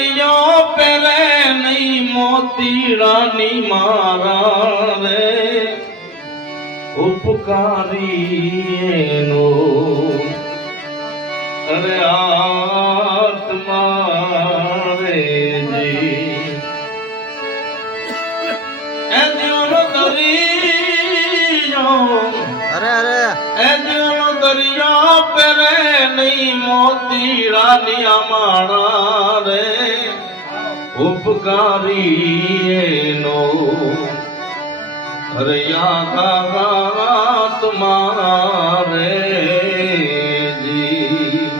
દરિયો પેરે નહીં મોતીડાની મારા રે ઉપકારી એનો અરે આત્મા રે જી એ દિયોનો દરિયો એ દિયોનો દરિયો પેરે નહીં મોતીડાની અમારા રે ઉપકારી એનો અરે યાદ તમારે જી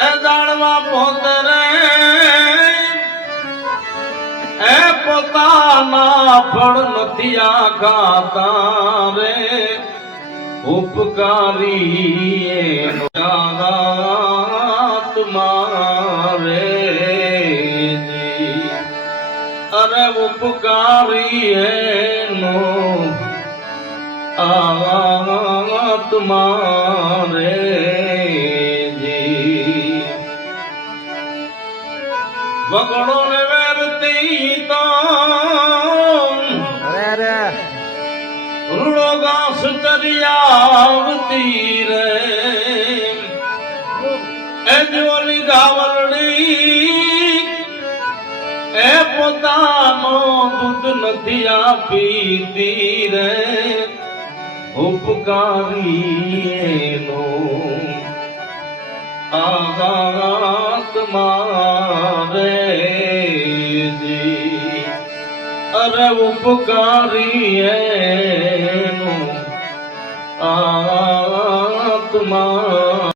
એ દાડવા પોતરે એ પોતાના ફળ નથી ખાતા રે ઉપકારી એનો યાદ તમારે અરે ઉપકારી એનો આત્મારે જી વગડો ને વેરતી તો રૂડો ઘાસ ચરિયાવતી રે એ જોલી ગાવલડી એ પોતાનો દૂધ નથી આપીતી રે ઉપકારી એનો આત્મારે જી અરે ઉપકારી એનો આત્મા